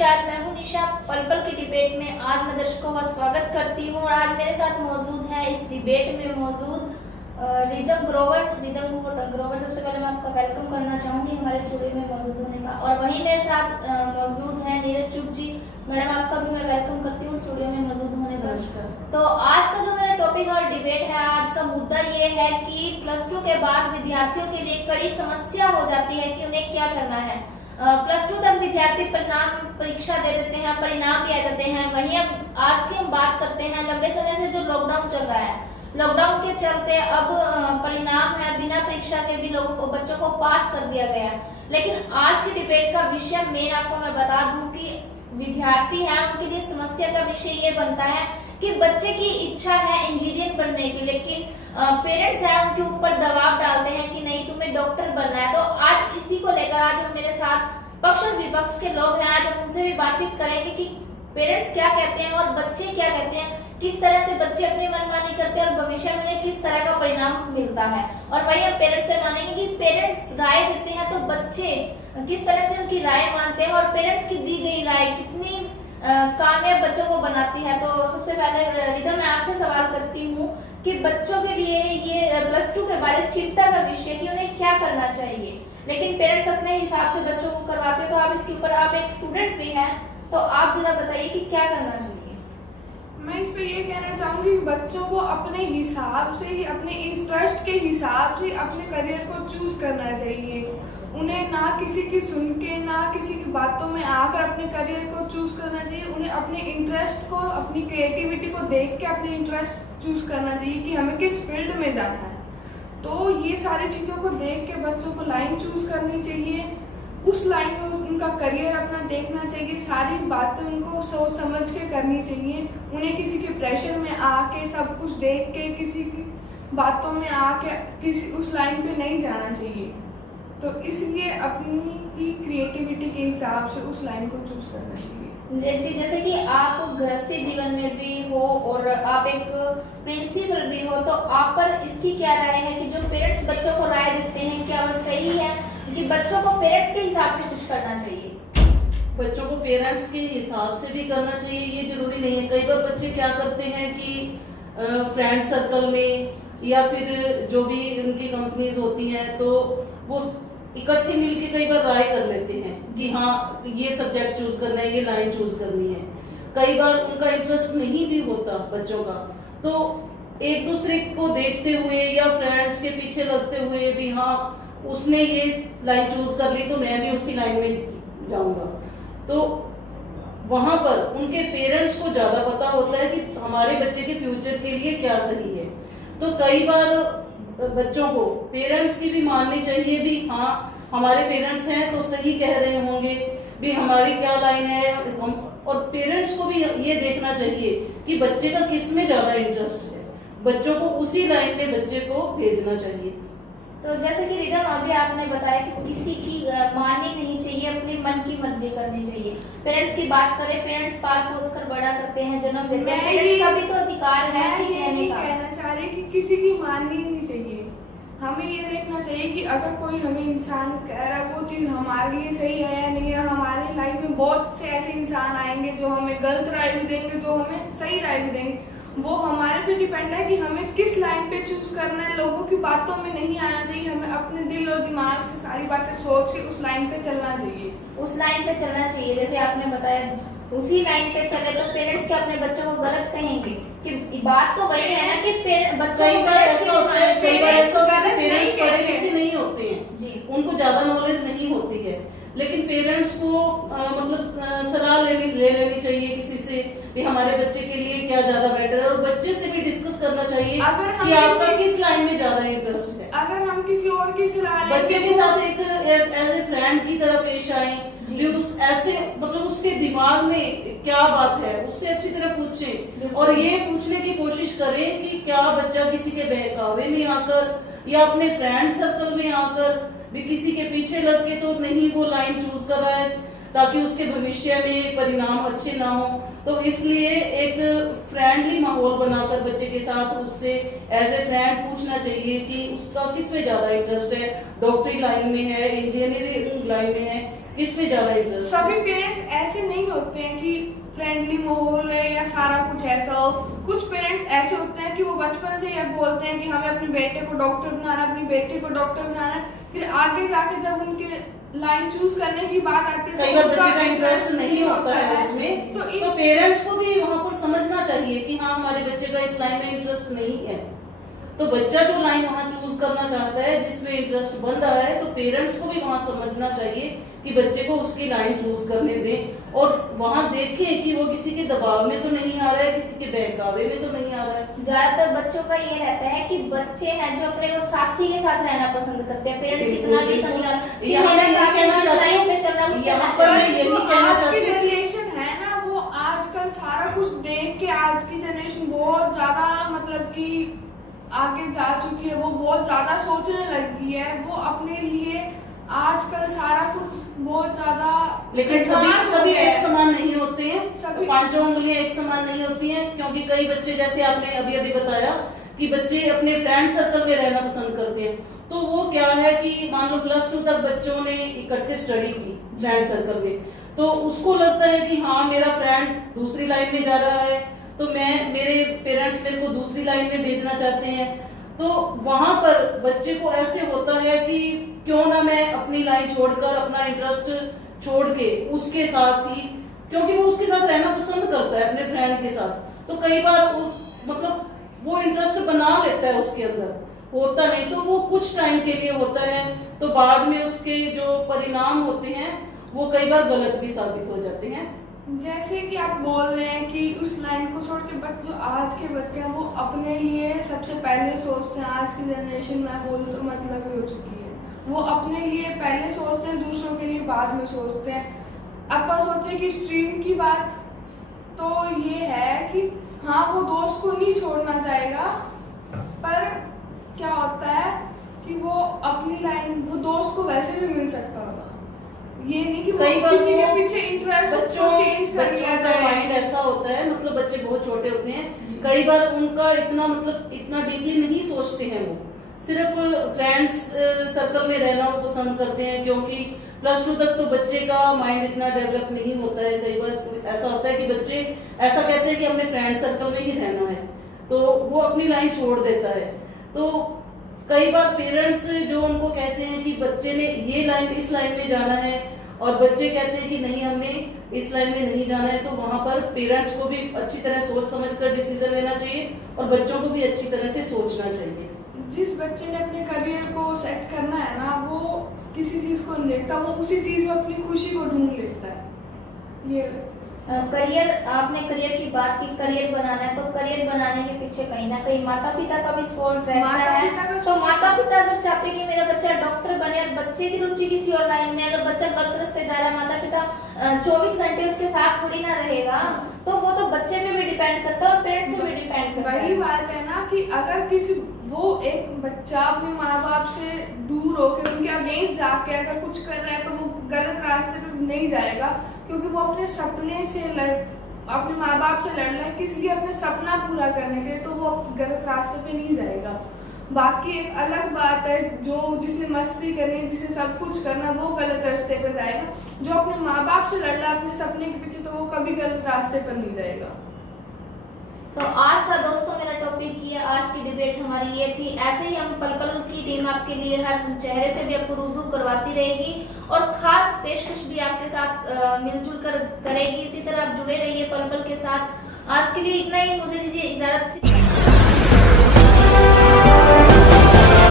नमस्कार, मैं हूं निशा। पल पल की डिबेट में आज मैं दर्शकों का स्वागत करती हूं और आज मेरे साथ मौजूद है इस डिबेट में मौजूद रिदम ग्रोवर। सबसे पहले मैं आपका वेलकम करना चाहूंगी हमारे स्टूडियो में मौजूद होने का। और वहीं मेरे साथ मौजूद है नीरज चुग जी। मैडम, आपका भी मैं वेलकम करती हूँ स्टूडियो में मौजूद होने का। तो आज का जो मेरा टॉपिक और डिबेट है, आज का मुद्दा ये है कि +2 के बाद विद्यार्थियों के लिए कड़ी समस्या हो जाती है कि उन्हें क्या करना है। +2 तक विद्यार्थी परीक्षा दे देते हैं, परिणाम भी आ जाते हैं। वहीं अब आज की हम बात करते हैं लंबे समय से जो लॉकडाउन चल रहा है, लॉकडाउन के चलते अब परिणाम है बिना परीक्षा के भी लोगों को, बच्चों को पास कर दिया गया है। लेकिन आज की डिबेट का विषय मेन आपको मैं बता दूं कि विद्यार्थी हैं उनके लिए समस्या का विषय ये बनता है कि बच्चे की इच्छा है इंजीनियर बनने की, लेकिन पेरेंट्स हैं उनके ऊपर दबाव डालते हैं कि नहीं तुम्हें डॉक्टर बनना है। तो आज इसी को लेकर आज हम मेरे साथ पक्ष और विपक्ष के लोग हैं, आज हम उनसे भी बातचीत करेंगे कि पेरेंट्स क्या कहते हैं और बच्चे क्या कहते हैं, किस तरह से बच्चे अपनी मनमानी करते हैं और भविष्य में उन्हें किस तरह का परिणाम मिलता है। और वही हम पेरेंट्स से मानेंगे कि पेरेंट्स राय देते हैं तो बच्चे किस तरह से उनकी राय मानते हैं और पेरेंट्स की दी गई राय कितनी कामयाब बच्चों को बनाती है। तो सबसे पहले रिदम, मैं आपसे सवाल करती हूँ कि बच्चों के लिए ये +2 के बारे में चिंता का विषय कि उन्हें क्या करना चाहिए, लेकिन पेरेंट्स अपने हिसाब से बच्चों को करवाते। तो आप इसके ऊपर, आप एक स्टूडेंट भी हैं, तो आप जरा बताइए कि क्या करना चाहिए। मैं इस पे ये कहना चाहूँगी कि बच्चों को अपने हिसाब से ही, अपने इंटरेस्ट के हिसाब से अपने करियर को चूज करना चाहिए। उन्हें ना किसी की सुन के, ना किसी की बातों में आकर अपने करियर को चूज करना चाहिए। उन्हें अपने इंटरेस्ट को, अपनी क्रिएटिविटी को देख के अपने इंटरेस्ट चूज करना चाहिए कि हमें किस फील्ड में जाना है। तो ये सारी चीज़ों को देख के बच्चों को लाइन चूज करनी चाहिए, उस लाइन में उनका करियर अपना देखना चाहिए, सारी बातें उनको सोच समझ के करनी चाहिए। उन्हें किसी के प्रेशर में आके, सब कुछ देख के, किसी की बातों में आके किसी उस लाइन पे नहीं जाना चाहिए। तो इसलिए अपनी ही क्रिएटिविटी के हिसाब से उस लाइन को चूज करना चाहिए। जी, जैसे कि आप गृहस्थी जीवन में भी हो और आप एक प्रिंसिपल भी हो, तो आप पर इसकी क्या राय है कि जो पेरेंट्स बच्चों को राय देते हैं क्या वह सही है कि बच्चों को पेरेंट्स के हिसाब से कुछ करना चाहिए? बच्चों को पेरेंट्स के हिसाब से भी करना चाहिए, ये जरूरी नहीं है। कई बार बच्चे क्या करते हैं कि फ्रेंड सर्कल में या फिर जो भी उनकी कंपनीज होती हैं तो वो इकट्ठे मिलके कई बार राय कर लेते हैं, जी हाँ ये सब्जेक्ट चूज करना है, ये लाइन चूज करनी है। कई बार उनका इंटरेस्ट नहीं भी होता बच्चों का, तो एक दूसरे को देखते हुए या फ्रेंड्स के पीछे लगते हुए भी हाँ उसने ये लाइन चूज कर ली तो मैं भी उसी लाइन में जाऊंगा। तो वहां पर उनके पेरेंट्स को ज्यादा पता होता है कि हमारे बच्चे के फ्यूचर के लिए क्या सही है। तो कई बार बच्चों को पेरेंट्स की भी माननी चाहिए भी हाँ हमारे पेरेंट्स हैं तो सही कह रहे होंगे भी हमारी क्या लाइन है हम, और पेरेंट्स को भी ये देखना चाहिए कि बच्चे का किस में ज्यादा इंटरेस्ट है, बच्चों को उसी लाइन में बच्चे को भेजना चाहिए। तो जैसे कि रिदम अभी आपने बताया कि किसी की माननी नहीं चाहिए, अपनी मन की मर्जी करनी चाहिए। पेरेंट्स की बात करें, पेरेंट्स पाल पोस कर बड़ा करते हैं, जन्म देते हैं, पेरेंट्स का भी तो अधिकार है कि कहने का। कहना चाह रही कि किसी की माननी नहीं चाहिए। हमें ये देखना चाहिए कि अगर कोई हमें इंसान कह रहा है वो चीज हमारे लिए सही है या नहीं है। हमारे लाइफ में बहुत से ऐसे इंसान आएंगे जो हमें गलत राय भी देंगे, जो हमें सही राय भी देंगे। वो हमारे पे डिपेंड है कि हमें किस लाइन पे चूज करना है। लोगों की बातों में नहीं आना चाहिए, हमें अपने दिल और दिमाग से सारी बातें सोच के उस लाइन पे चलना चाहिए। उस लाइन पे चलना चाहिए, जैसे आपने बताया उसी लाइन पे चले। तो पेरेंट्स के अपने बच्चों को गलत कहेंगे कि बात तो वही है ना कि बच्चों कई बार ऐसा होता है, कई बार ऐसा होता है पेरेंट्स पढ़े लिखे नहीं होते हैं जी, उनको ज्यादा नॉलेज नहीं होती है, लेकिन पेरेंट्स को मतलब सलाह ले लेनी चाहिए किसी से भी हमारे बच्चे के लिए क्या ज्यादा बेटर है, और बच्चे से भी डिस्कस करना चाहिए कि आपका किस लाइन में ज्यादा इंटरेस्ट है। अगर हम किसी और की सलाह बच्चे के साथ एक एज ए फ्रेंड की तरह पेश आए, भी उस ऐसे मतलब उसके दिमाग में क्या बात है उससे अच्छी तरह पूछें, और ये पूछने की कोशिश करें कि क्या बच्चा किसी के बहकावे में आकर या अपने फ्रेंड सर्कल में आकर भी किसी के पीछे लग के तो नहीं वो लाइन चूज कर रहा है। ताकि उसके भविष्य में परिणाम अच्छे ना हो। तो इसलिए एक फ्रेंडली माहौल बनाकर बच्चे के साथ उससे एज ए फ्रेंड पूछना चाहिए कि उसका किस में ज्यादा इंटरेस्ट है, डॉक्टरी लाइन में है, इंजीनियरिंग लाइन में है, किस में ज्यादा इंटरेस्ट। सभी पेरेंट्स ऐसे नहीं होते हैं कि फ्रेंडली माहौल है या सारा कुछ ऐसा हो। कुछ पेरेंट्स ऐसे होते हैं कि वो बचपन से ही बोलते हैं कि हमें अपने बेटे को डॉक्टर बनाना है, अपनी बेटी को डॉक्टर बनाना है, फिर आगे जाके जब उनके लाइन चूज करने की बात आती है कई बार बच्चे का इंटरेस्ट नहीं होता है उसमें, तो पेरेंट्स को भी वहां पर समझना चाहिए कि हाँ हमारे बच्चे का इस लाइन में इंटरेस्ट नहीं है। तो बच्चा जो लाइन वहां चूज करना चाहता है, जिसमें इंटरेस्ट बन रहा है, तो पेरेंट्स को भी वहां समझना चाहिए कि बच्चे को उसकी लाइन चूज करने दें और वहां देखें कि वो किसी के दबाव में तो नहीं आ रहा है, किसी के बहकावे में तो नहीं आ रहा है। ज्यादातर बच्चों का ये रहता है कि बच्चे हैं जो अपने वो साथी के साथ रहना पसंद करते हैं। पेरेंट्स कितना भी समझा कि मेरे साथी जिस लाइन पे चल रहा है उसके यहाँ साथ पर चल। मैं यही जो कहना आज की चाहती हूँ। जनरेशन है ना, वो आजकल सारा कुछ देख के आज की जनरेशन बहुत ज्यादा मतलब कि आगे जा चुकी है। वो बहुत ज्यादा सोचने लगी है, वो अपने लिए आजकल सारा कुछ बहुत ज्यादा। लेकिन सभी एक समान नहीं होते हैं, सभी- पांचों उंगलियां एक समान नहीं होती हैं, क्योंकि कई बच्चे, जैसे आपने अभी अभी बताया कि बच्चे अपने फ्रेंड सर्कल में रहना पसंद करते हैं। तो वो क्या है कि मान लो +2 तक बच्चों ने इकट्ठे स्टडी की फ्रेंड सर्कल में, तो उसको लगता है कि हाँ मेरा फ्रेंड दूसरी लाइन में जा रहा है, तो मेरे पेरेंट्स मेरे को दूसरी लाइन में भेजना चाहते हैं। तो वहां पर बच्चे को ऐसे होता है कि क्यों ना मैं अपनी लाइन छोड़कर, अपना इंटरेस्ट छोड़ के उसके साथ ही, क्योंकि वो उसके साथ रहना पसंद करता है अपने फ्रेंड के साथ, तो कई बार मतलब वो इंटरेस्ट बना लेता है उसके अंदर, होता नहीं तो वो कुछ टाइम के लिए होता है, तो बाद में उसके जो परिणाम होते हैं वो कई बार गलत भी साबित हो जाते हैं। जैसे कि आप बोल रहे हैं कि उस लाइन को छोड़ के, बट जो आज के बच्चे हैं वो अपने लिए सबसे पहले सोचते हैं। आज की जनरेशन में बोलूँ तो मतलब ही हो चुकी है, वो अपने लिए पहले सोचते हैं, दूसरों के लिए बाद में सोचते हैं। अपन सोचे कि स्ट्रीम की बात, तो ये है कि हाँ वो दोस्त को नहीं छोड़ना चाहेगा, पर क्या होता है कि वो अपनी लाइन, वो दोस्त को वैसे भी मिल सकता होगा, ये नहीं कि कई बार किसी के पीछे इंटरेस्ट को चेंज कर लिया जाए। माइंड ऐसा होता है, मतलब बच्चे बहुत छोटे होते हैं, कई बार उनका इतना डीपली नहीं सोचते हैं, वो सिर्फ फ्रेंड्स सर्कल में रहना वो पसंद करते हैं, क्योंकि +2 तक तो बच्चे का माइंड इतना डेवलप नहीं होता है। कई बार ऐसा होता है कि बच्चे ऐसा कहते हैं कि हमने फ्रेंड सर्कल में ही रहना है, तो वो अपनी लाइन छोड़ देता है। तो कई बार पेरेंट्स जो उनको कहते हैं कि बच्चे ने ये लाइन, इस लाइन में जाना है, और बच्चे कहते हैं कि नहीं हमने इस लाइन में नहीं जाना है, तो वहां पर पेरेंट्स को भी अच्छी तरह सोच समझ कर डिसीजन लेना चाहिए और बच्चों को भी अच्छी तरह से सोचना चाहिए। जिस बच्चे ने अपने करियर को सेट करना है ना, वो किसी चीज को नहीं देखता, वो उसी चीज में अपनी खुशी को ढूंढ लेता है। ये करियर, आपने करियर की बात की, करियर बनाना है, तो करियर बनाने के पीछे कहीं ना कहीं माता पिता का भी सपोर्ट रहता है। तो माता पिता अगर चाहते हैं कि मेरा बच्चा डॉक्टर बने और बच्चे की रुचि किसी और लाइन में, अगर बच्चा गलत रास्ते जा रहा है, माता पिता 24 घंटे उसके साथ थोड़ी ना रहेगा, तो वो तो बच्चे पे भी डिपेंड करता है और पेरेंट्स से भी डिपेंड करता है। वही बात है ना कि अगर किसी वो एक बच्चा अपने माँ बाप से दूर होकर उनके अगेंस्ट जाके अगर कुछ कर रहा है, तो वो गलत रास्ते पे नहीं जाएगा, क्योंकि वो अपने सपने से अपने माँ बाप से लड़ रहा है किस लिए, अपने सपना पूरा करने के लिए, तो वो गलत रास्ते पे नहीं जाएगा। बाकी एक अलग बात है, जो जिसने मस्ती करनी, जिसे सब कुछ करना, वो गलत रास्ते पे जाएगा। जो अपने माँ बाप से लड़ रहा है अपने सपने के पीछे, तो वो कभी गलत रास्ते पर नहीं जाएगा। तो आज था दोस्तों मेरा टॉपिक, ये आज की डिबेट हमारी ये थी। ऐसे ही हम पल पल की टीम आपके लिए हर चेहरे से भी आपको रूबरू करवाती रहेगी और खास पेशकश भी आपके साथ मिलजुल कर करेगी। इसी तरह आप जुड़े रहिए पल पल के साथ। आज के लिए इतना ही, मुझे दीजिए इजाजत।